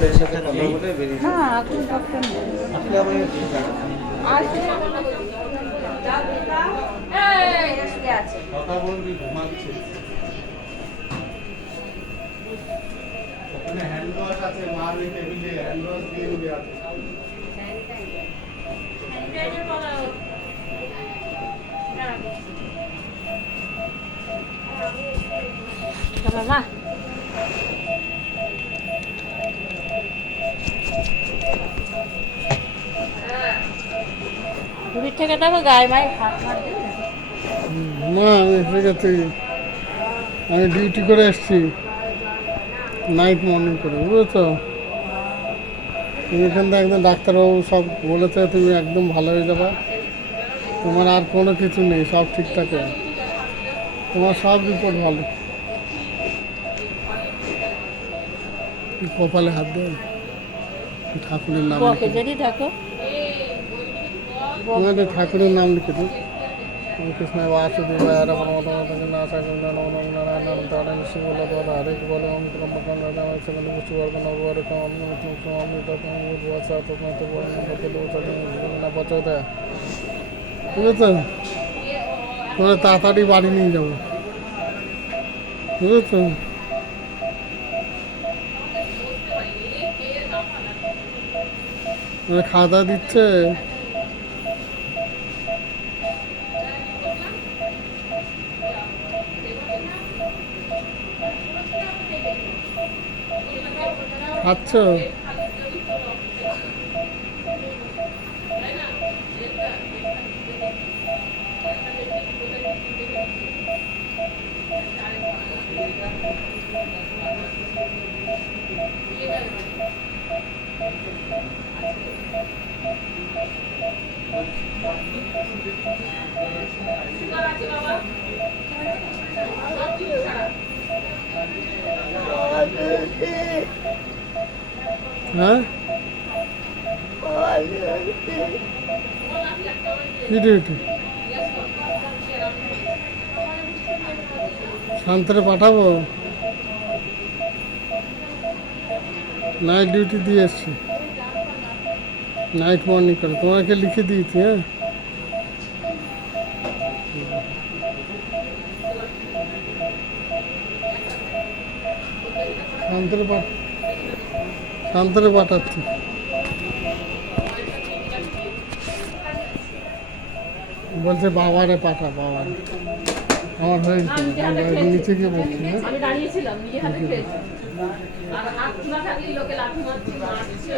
ডাক্তারের সাথে কথা বলে বেরিয়ে না এখন ডাক্তার নেই। আসলে আমি কথা বলবি ঘুমাচ্ছে ওখানে হ্যান্ড ওয়াশ আছে মার ওই টেবিলে হ্যান্ড ওয়াশ দিয়ে উঠে আছে মামা দূর থেকে দেখো গায়ে মায়ের হাত মারবে না আমি এসে গেছি, আমি ডিউটি করে এসেছি নাইট মর্নিং করে, বুঝেছো? তুমি এখান থেকে একদম ডাক্তারবাবু সব বলেছে তুমি একদম ভালো হয়ে যাবা, তোমার আর কোনো কিছু নেই, সব ঠিকঠাক আছে, তোমার সব রিপোর্ট ভালো। কপালে হাত দেয়, ঠাকুরের নাম বকে লিখে যদি দেখো তোমাদের ঠাকুরের নাম লিখে দিই। কৃষ্ণ বাসুদেবায় রমণ নারায়ণ নারায়ণ শিব বলে হরে বলে ওম ত্রম্বকং রাজায় সকলে পুষ্টি বর্ধন অবরকম অমৃত ভাষা তোমাতে বর্ণ করতে না বচাও দেয়, ঠিক আছে? তোমরা তাড়াতাড়ি বাড়ি নিয়ে যাবো, বুঝেছো? খাওয়া দাওয়া দিচ্ছে, আচ্ছা হ্যাঁ কি ডিউটি? শান্তরে পাঠাবো, নাইট ডিউটি দিয়ে এসছি, নাইট মর্নিং করে তোমাকে লিখে দিয়েছি। হ্যাঁ শান্তরে পাঠাচ্ছি, বলছে বাবারে পাঠা, বাবারে আমার হয়ে গেছে, নিচে গিয়ে বলছি। আমি দাঁড়িয়েছিলাম নিজে হাতে খেয়েছি আর হাত খোলা থাকলে লোকে লাঠি মারছে মারছে